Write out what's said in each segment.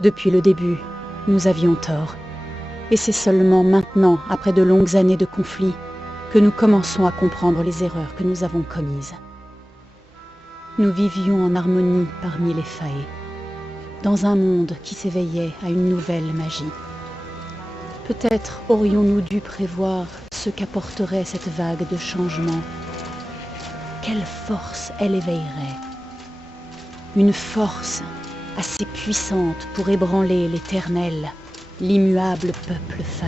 Depuis le début, nous avions tort. Et c'est seulement maintenant, après de longues années de conflit, que nous commençons à comprendre les erreurs que nous avons commises. Nous vivions en harmonie parmi les Fae, dans un monde qui s'éveillait à une nouvelle magie. Peut-être aurions-nous dû prévoir ce qu'apporterait cette vague de changement. Quelle force elle éveillerait! Une force assez puissante pour ébranler l'éternel, l'immuable peuple Fae.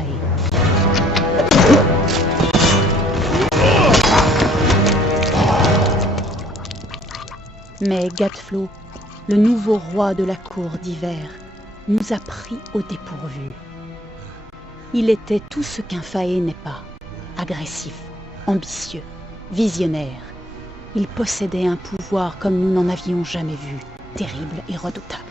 Mais Gadflo, le nouveau roi de la cour d'hiver, nous a pris au dépourvu. Il était tout ce qu'un Fae n'est pas, agressif, ambitieux, visionnaire. Il possédait un pouvoir comme nous n'en avions jamais vu, terrible et redoutable.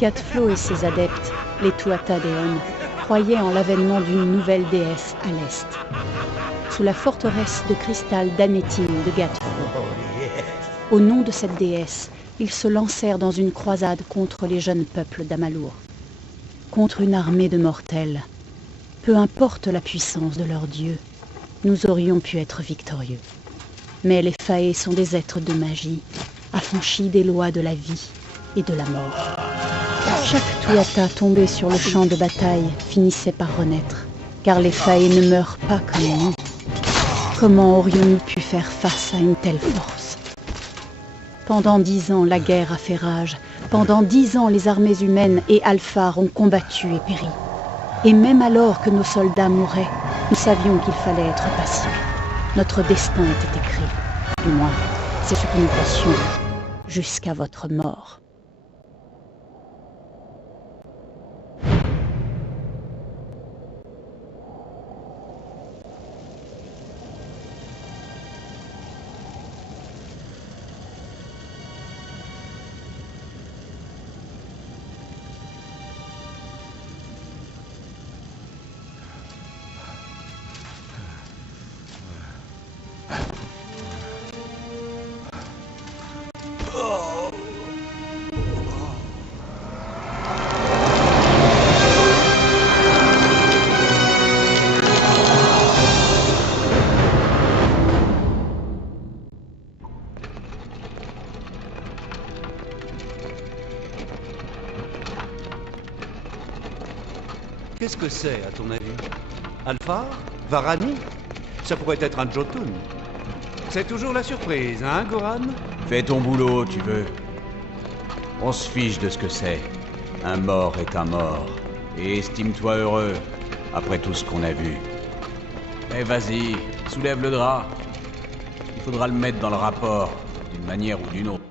Gadflo et ses adeptes, les Tuatha-Déum, croyaient en l'avènement d'une nouvelle déesse à l'est, sous la forteresse de cristal d'Anétine de Gadflo. Au nom de cette déesse, ils se lancèrent dans une croisade contre les jeunes peuples d'Amalur, contre une armée de mortels. Peu importe la puissance de leur dieu, nous aurions pu être victorieux. Mais les Fae sont des êtres de magie, affranchis des lois de la vie et de la mort. Chaque Tuatha tombé sur le champ de bataille finissait par renaître, car les Fae ne meurent pas comme nous. Comment aurions-nous pu faire face à une telle force? Pendant 10 ans, la guerre a fait rage. Pendant 10 ans, les armées humaines et Alphar ont combattu et péri. Et même alors que nos soldats mouraient, nous savions qu'il fallait être patient. Notre destin était écrit. Du moins, c'est ce que nous pensions, jusqu'à votre mort. Qu'est-ce que c'est, à ton avis? Alphar? Varani? Ça pourrait être un Jotun. C'est toujours la surprise, hein, Goran? Fais ton boulot, tu veux. On se fiche de ce que c'est. Un mort est un mort. Et estime-toi heureux, après tout ce qu'on a vu. Eh vas-y, soulève le drap. Il faudra le mettre dans le rapport, d'une manière ou d'une autre.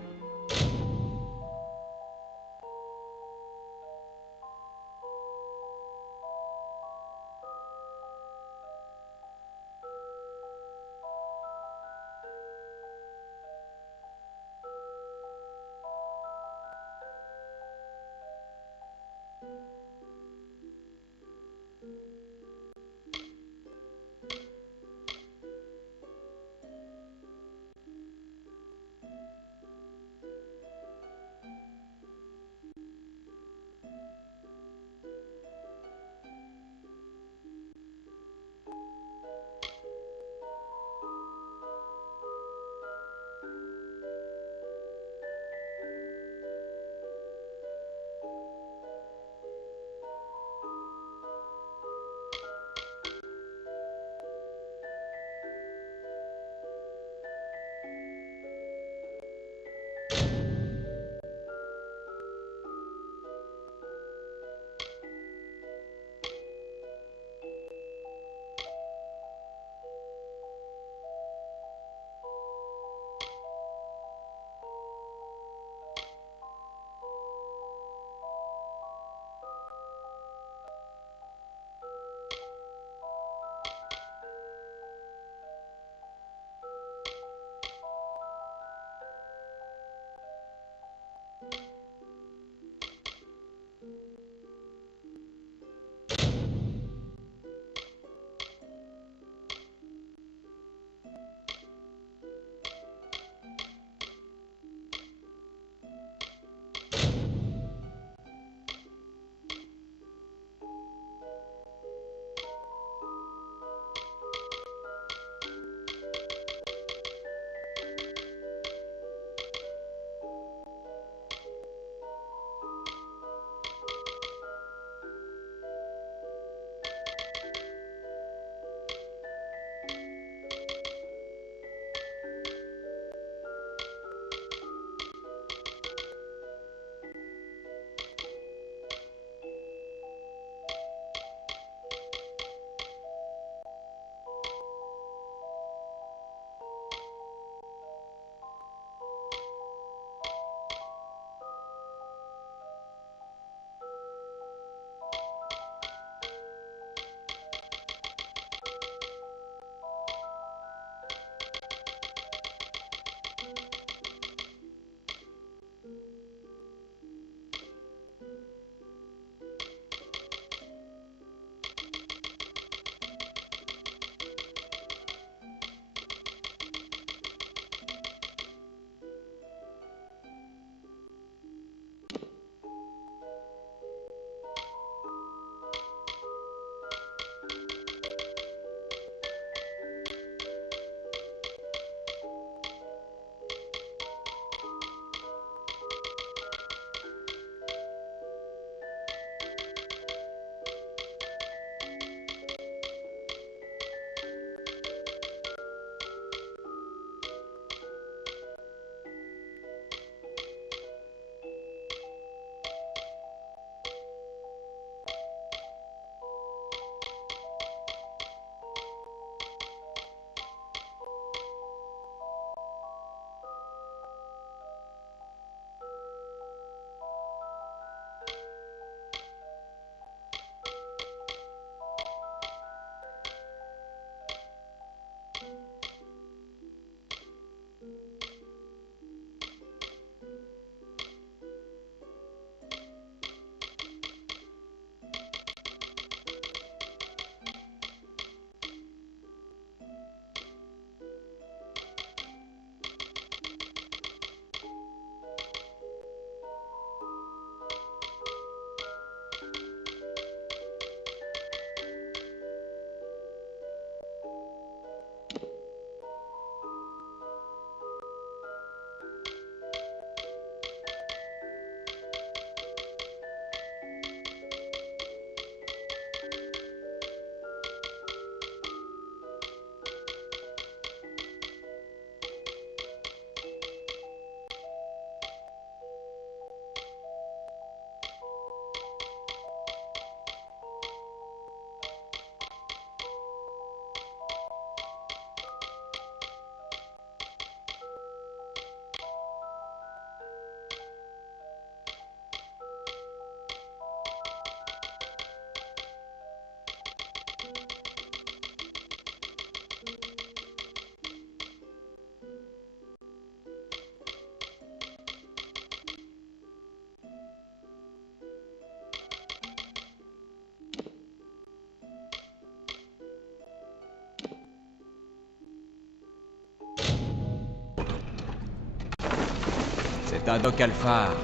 C'est un Doc Alphard.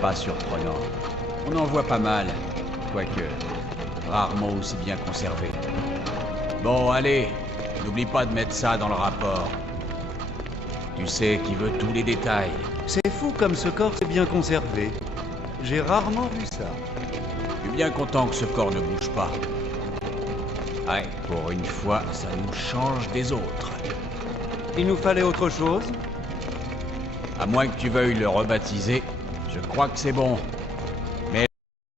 Pas surprenant. On en voit pas mal. Quoique, rarement aussi bien conservé. Bon, allez, n'oublie pas de mettre ça dans le rapport. Tu sais qui veut tous les détails. C'est fou comme ce corps s'est bien conservé. J'ai rarement vu ça. Je suis bien content que ce corps ne bouge pas. Ouais, pour une fois, ça nous change des autres. Il nous fallait autre chose? À moins que tu veuilles le rebaptiser, je crois que c'est bon.